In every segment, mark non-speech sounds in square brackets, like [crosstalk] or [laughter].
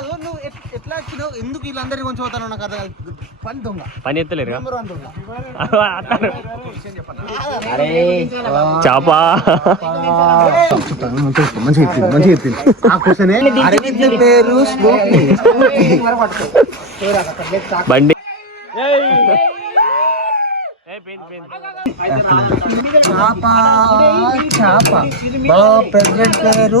కాదు నువ్వు ఎట్- ఎట్లా వచ్చినావు ఎందుకు వీళ్ళందరినీ కొంచెం పోతాను నాకు అర్థం కాదు. పని దొంగ. పని ఎత్తలేరు నెంబర్ వన్ దొంగ. చాపా మంచిగా చెప్పింది మంచిగా చెప్పింది ఆ క్వశ్చనే అరవింద్ పేరు బండి. చాప చాప. మా ప్రెసిడెంట్ పేరు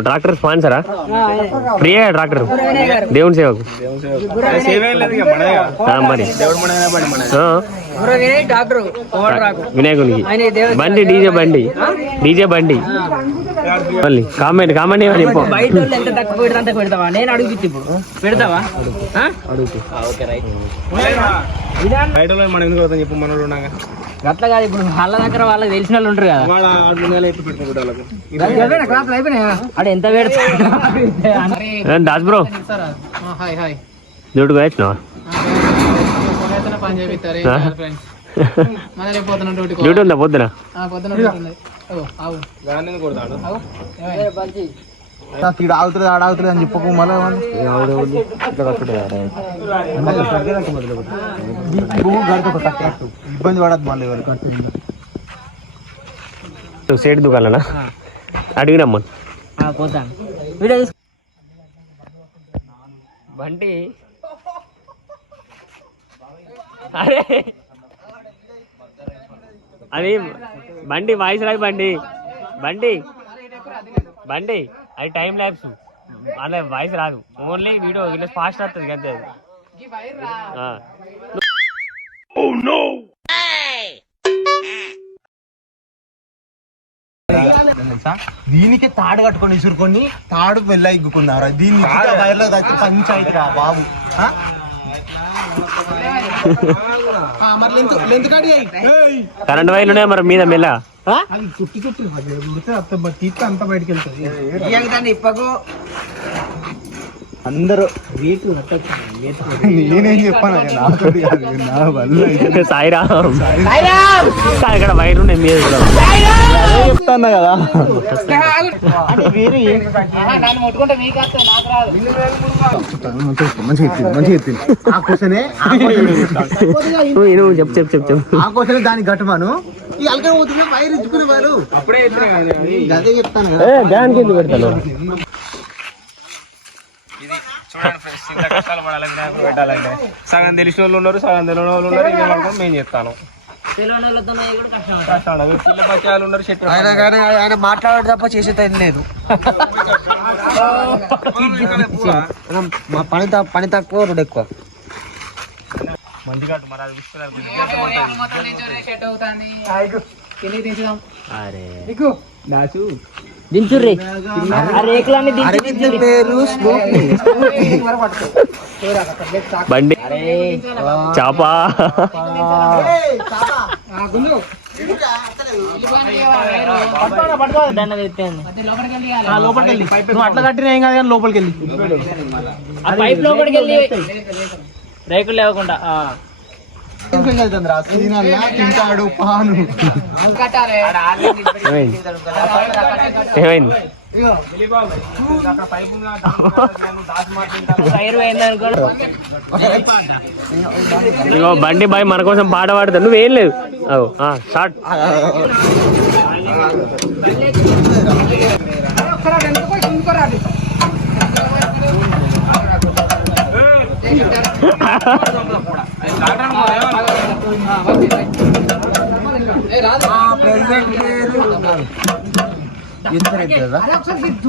ట్రాక్టర్ స్పాన్సరా? ఫ్రీయే ట్రాక్టర్? దేవుని సేవకు. ఆ, మరి. ఆ. వినాయకునికి. బండి డీజే బండి. డీజే బండి. మళ్ళీ కామెంట్ కామెంట్ ఏమని చెప్పు. బయట వాళ్ళు ఎంత తక్కువ పెడతా అంత పెడతావా? నేను అడుగుతుంది ఇప్పుడు. పెడతావా? ఆ? Okay right. బయట మనం ఎందుకు అవుతాం చెప్పు మనోడు ఉన్నాగా. అట్లా కాదు ఇప్పుడు వాళ్ళ దగ్గర వాళ్ళకి తెలిసిన వాళ్ళు ఉంటారు కదా. ఎంత పెడతా దాస్ బ్రో. Hi hi. డ్యూటీకి వచ్చినావా? పొగైతేనే పని చేపిస్తారు ఆ? ఫ్రెండ్స్ డ్యూటీ ఉందా పొద్దున? తీడు ఆగుతుంది ఆడ ఆగుతుంది అని చెప్పకు మళ్ళీ ఇబ్బంది పడద్దు మళ్ళీ ఎవరు సేటు దుకాణానా? అడిగినమ్మా. ఆ, పోతాను. వీడియో తీసు- బండి అరే. అది బండి వాయిస్ రాయి బండి. బండి. బండి. అది టైం ల్యాబ్స్. అలా వాయిస్ రాదు. ఓన్లీ వీడియో ఇట్లా ఫాస్ట్ వస్తుంది అంతే దీనికి తాడు కట్టుకొని ఇసురుకొని తాడు వెళ్ళ ఇగ్గుకున్నారు? దీన్ని వైర్లో దాచి పంచాయతీ రా బాబు కరెంట్ వైర్లు ఉన్నాయి మరి మీద మెల్ల అది చుట్టి చుట్టి అంత బయటకు వెళ్తుంది. ఇప్పకు. అందరూ [laughs] నేనేం చెప్పాను నాతోటి కాదు, నా వల్ల సాయిరామ్! ఇక్కడ వైర్ మీద కూడా. చెప్తాను కదా? మంచిగా చెప్పింది మంచిగా చెప్పింది ఆ నువ్వు [laughs] చెప్పు చెప్పు. చెప్పు చెప్పు ఆ దానికి ఈ పోతున్నా వైర్ ఇచ్చుకునే వాళ్ళు అప్పుడే చెప్తాను కదా. దానికి ఎందుకు పెడతాను చూడండి ఫ్రెండ్స్ ఇంత కష్టాలు పడాలి వినాయకుడు పెట్టాలంటే సగం తెలిసిన వాళ్ళు ఉన్నారు సగం తెలియని వాళ్ళు ఉన్నారు ఇదే పడుకొని మేము చెప్తాను ఆయన కానీ ఆయన మాట్లాడే తప్ప చేసేది ఏం లేదు మా పని తక్కువ పని తక్కువ రెండు ఎక్కువ మంది కట్టు మరి అది అరే నీకు దించుర్రి. ఆ రేకులన్నీ దించు పేరు బండి చాపా తెచ్చాను లోపలికి వెళ్ళి లోపలికి వెళ్ళి నువ్వు అట్లా కట్టిన ఏం కాదు కానీ లోపలికి వెళ్ళి. ఆ పైప్ లోపలికి వెళ్ళి. రేకులు లేవకుండా తింటాడు? పాను. కట్టాలి ఏమైంది? ఇగో బండి బాయ్ మన కోసం పాట పాడతా నువ్వేం లేదు అవు స్టార్ట్. ప్రెసిడెంట్ పేరు ఇద్దరు కదా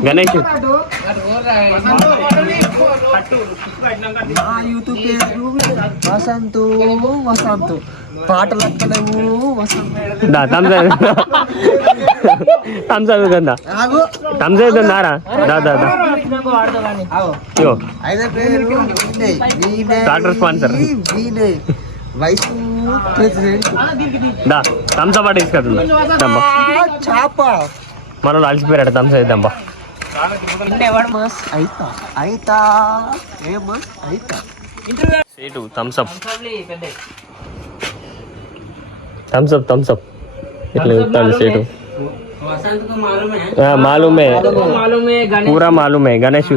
గణేష్. మా యూట్యూబ్ పేరు వసంతు వసంతు. పాటలు వస్తలేవు వసంతు. దా థమ్స్ థమ్స్ అవుతుందా ఆగు. థమ్స్ అవుతుందారా దా దా దా ఇగో. అయితే పేరు వీణే. వీణే. Starter sponsor. వీణే. వయసు దా థమ్స్ అప్ తీసుకొస్తుందా చాప. మనం అలసిపోయారట థమ్స్ ఏమస్ అయితా. సేటు thums up. Thums up thums up. ఇట్లా చెప్తాను సేటు. మాలూమే. పూరా మాలూమే గణేష్.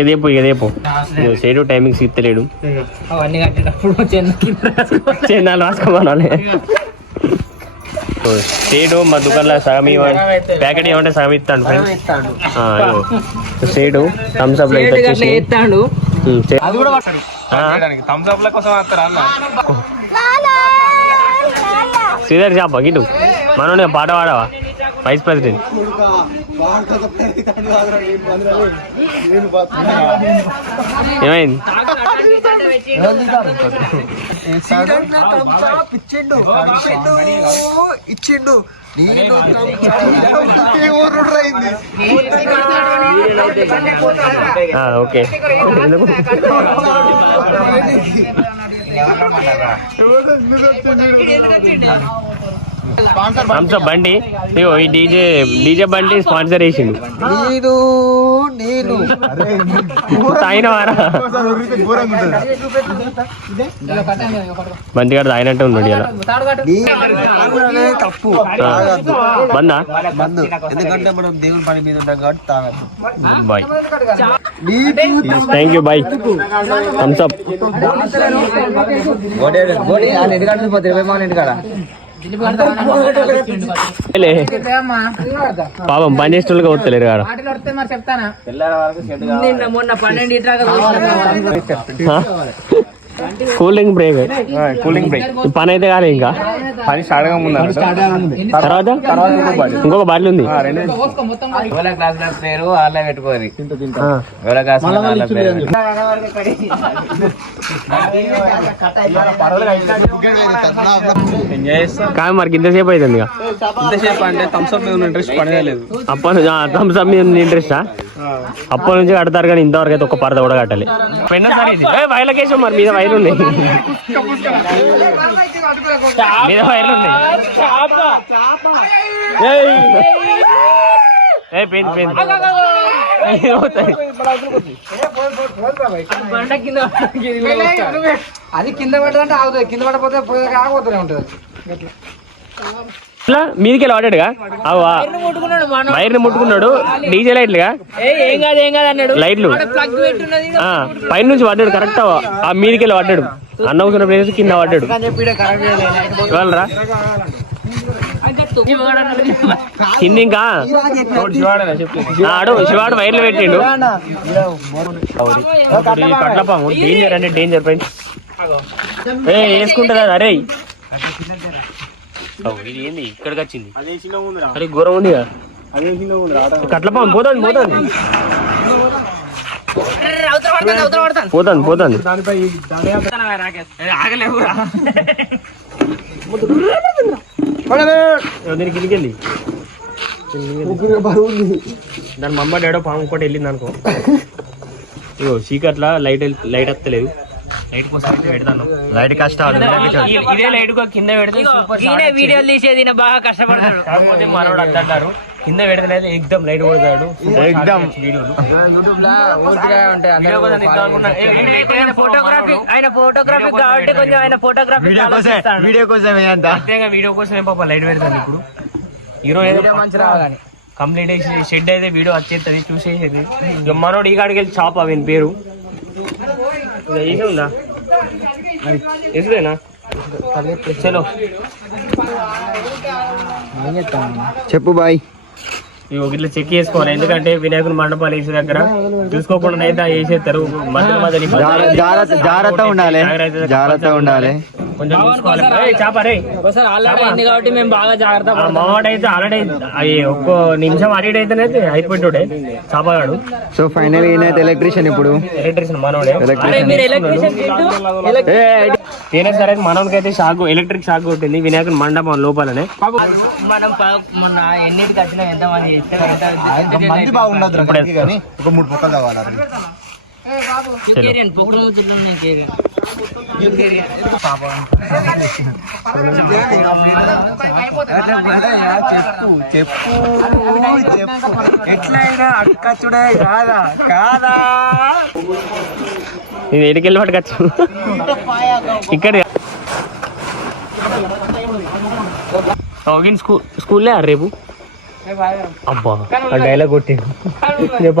ఇదేపు ఇదేపు సేటు టైమింగ్స్ ఇస్తలేడు అవన్నీ కట్టేటప్పుడు చిన్న కింద సేటు మా దుకాణంలో సగం ఇవ్వండి. ప్యాకెట్ ఇవ్వండి సగం ఇస్తాను ఫ్రెండ్స్ సేటు థమ్స్ అప్ అన్న? శ్రీధర్ షాప్ గిటు మనోని పాట పాడవా? వైస్ ప్రెసిడెంట్ ఏమైంది? ఇచ్చిండు నేను ఓకే. ఎందుకు? అప్ బండి ఇగో ఈ డీజే డీజే బండి స్పాన్సర్ చేసిండు. నేను నేను తాగిన వారా? బండి గారు తాగినట్టే ఉన్నాడు ఇలా తప్పు. బందా? బంద్. ఎందుకంటే మనం దేవుని పని మీద ఉన్నాం కాబట్టి బాయ్. Thank you bye. పాపం పని చేసేటోళ్ళుగా వస్తలేరు కదా మాటలు వస్తే మరి చెప్తానా? నిన్న మొన్న పన్నెండు ఇట్రాగా cool drink break cooling break. పని అయితే కాలే ఇంకా. పని స్టార్ట్గా ముందు తర్వాత? ఇంకొక బాటిల్. ఉంది. ఎవరి క్లాస్ పేరు వాళ్ళ పెట్టుకోరు. ఎవరి క్లాస్ కాదు మరి ఇంతసేపు అవుతుంది ఇక. ఇంతసేపు అంటే థమ్స్ అప్ మీద ఇంట్రెస్ట్ అప్పటి నుంచి థమ్స్ అప్ మీద ఇంట్రెస్టా అప్పటి నుంచి కడతారు కానీ ఇంతవరకు అయితే ఒక్క పరద కూడా కట్టాలి. వైర్లకేసాం మరి మీద వైర్లు ఉన్నాయి. మీద వైర్లు ఏ అది కింద పడదంటే ఆగుతుంది కింద పడపోతే పోయే ఆగిపోతూనే ఉంటుంది. ఇట్లా మీదికి వాడాడుగా అవా వైర్ని ముట్టుకున్నాడు. డీజే లైట్లుగా? లైట్లు. పైన నుంచి పడ్డాడు కరెక్ట్ ఆ మీదికి పడ్డాడు. అన్న కూర్చున్న ప్లేస్ కింద పడ్డాడు. ఇవ్వాలరా? కింద ఇంకా ఆడు శివాడు వైర్లు పెట్టిండు. కట్లపాము డేంజర్ అంటే డేంజర్ ఫ్రెండ్స్ ఏ వేసుకుంటుందా? అరే ఇది ఏంది? ఇక్కడికి వచ్చింది. అదే చిన్న అరే ఘోరం ఉంది అదే చిన్న పోతుంది పోతుంది పోతుంది పోతుంది దానిపై దాని ఆగలేవురా దీనికి వెళ్ళి దాని మమ్మ డాడో పాము ఇంకోటి వెళ్ళింది అనుకో. ఇగో చీకట్ల లైట్ లైట్ వస్తలేదు. లైట్ కోసం అయితే పెడతాను. లైట్ కష్టాలు ఇదే లైట్ కింద పెడితే ఈయనే. వీడియోలు తీసేది ఈయన బాగా కష్టపడతాడు. [laughs] కాకపోతే మనోడు అంటారు కింద పెడితే ఎగ్దమ్ లైట్ కొడతాడు. ఎగ్దమ్. వీడియో వీడియో అయితే ఆయన ఫోటోగ్రఫీ ఆయన ఫోటోగ్రఫీ కాబట్టి కొంచెం ఆయన ఫోటోగ్రఫీ వీడియో కోసం వీడియో కోసం ఏంట ప్రత్యేకంగా వీడియో కోసం ఏం పాప లైట్ పెడతాను ఇప్పుడు. హీరో ఏదో మంచి రావాలని కంప్లీట్ చేసి షెడ్ అయితే వీడియో వచ్చేస్తుంది చూసేసేది. మనోడు ఈ కాడికి వెళ్ళి షాప్ అవి పేరు? ఉందా? చలో. చెప్పు బాయ్. ఇవి ఇట్లా చెక్ చేసుకోవాలి. ఎందుకంటే వినాయకుని మండపాలు వేసే దగ్గర చూసుకోకుండా అయితే వేసేస్తారు. మధ్య మధ్య జాగ్రత్త జాగ్రత్త ఉండాలి. జాగ్రత్త ఉండాలి. కొంచెం చూసుకోవాలి. ఏయ్, చాప రే ఒకసారి ఆల్రెడీ అయింది కాబట్టి మేము బాగా జాగ్రత్త ఆ మావాడు అయితే ఆల్రెడీ ఒక్క నిమిషం అయితేనైతే చాపగాడు. సో ఫైనల్ ఈయనైతే ఎలక్ట్రీషియన్ ఇప్పుడు. ఎలక్ట్రీషియన్ మనోడే. ఏనా సరే మనోడికి అయితే షాక్ ఎలక్ట్రిక్ షాక్ కొట్టింది. వినాయకుని మండపం లోపలనే. మనం మొన్న ఎన్నిటికి వచ్చినా ఎంత మంది కానీ ఒక మూడు పుక్కలు కావాలి? చెప్పు చెప్పు చెప్పు ఎట్లయినా అక్కచుడే కాదా కాదా నేను ఎడికెళ్ళి పట్టుకొచ్చు ఇక్కడ స్కూల్ స్కూల్లే రేపు? అబ్బా ఆ డైలాగ్ కొట్టి రేపు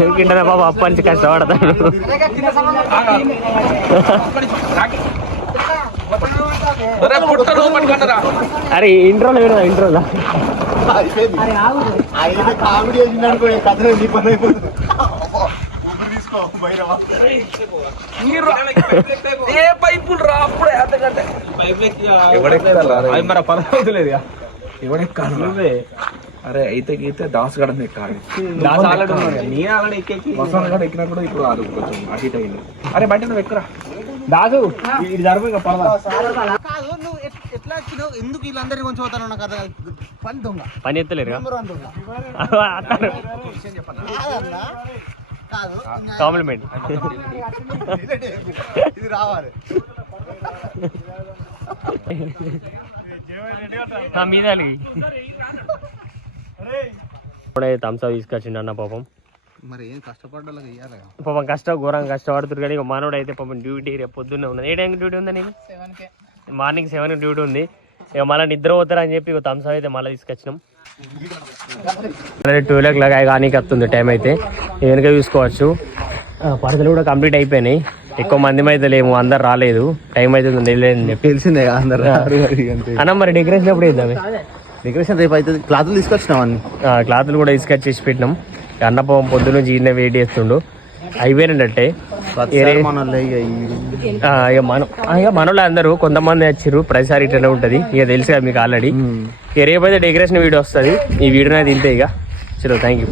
ఎందుకంటే బాబా? అప్ప నుంచి కష్టపడతాడు. అరే ఇంట్రోలో వినదా ఇంట్రోలో? ఏ పైపులు రా అప్పుడే పదవుతులేదు నువ్వే. అరే అయితే గీతే దాస్ గడం ఎక్కాలి నేను ఎక్కేకి. వసంత గడ ఎక్కినా కూడా ఇప్పుడు రాదు కొంచెం అటు ఇటు అయింది. అరే బండి నువ్వు ఎక్కురా. దాసు ఇది జరుపు ఇంకా పడదా? కాదు నువ్వు ఎట్- ఎట్లా వచ్చినావు ఎందుకు వీళ్ళందరినీ కొంచెం పోతాను నాకు అర్థం కాదు. పని దొంగ. పని ఎత్తలేరు కాంప్లిమెంట్ ఇది రావాలి. మీద అలిగి. ఇప్పుడే థమ్స్అప్ తీసుకొచ్చిండు అన్న పాపం. మరి ఏం కష్టపడ్డా ఇయ్యాలి పాపం కష్టం ఘోరంగా కష్టపడుతురు కానీ ఇక మానవుడు అయితే పాపం డ్యూటీ రేపు పొద్దున్నే ఉన్నది. ఏ టైం డ్యూటీ ఉందా నీకు మార్నింగ్ సెవెన్ డ్యూటీ ఉంది. ఇక మళ్ళీ నిద్ర పోతారని చెప్పి ఇక థమ్స్అప్ అయితే మళ్ళీ తీసుకొచ్చినాం. ట్వెల్వ్ ఓ క్లాక్ కానీ వస్తుంది టైం అయితే. వెనక చూసుకోవచ్చు. పడతలు కూడా కంప్లీట్ అయిపోయినాయి. ఎక్కువ మంది అయితే లేము అందరు రాలేదు. టైం అయితే లేదని చెప్పి తెలిసిందే అందరు అన్న మరి డెకరేషన్ ఎప్పుడు ఇద్దామే డెకరేషన్ రేపు అయితే క్లాతులు తీసుకొచ్చినావు అన్ని? క్లాతులు కూడా తీసుకొచ్చి చేసి పెట్టినాం. ఇక అన్నపవం పొద్దున్న ఈయన వెయిట్ చేస్తుండు. అయిపోయినట్టే ఇక మన ఇక మనలో అందరూ కొంతమంది వచ్చారు ప్రతిసారి ఇట్లనే ఉంటది. ఇక తెలుసు కదా మీకు ఆల్రెడీ ఇక రేపైతే డెకరేషన్ వీడియో వస్తుంది. ఈ వీడియో అయితే ఇంతే ఇక చలో థ్యాంక్ యూ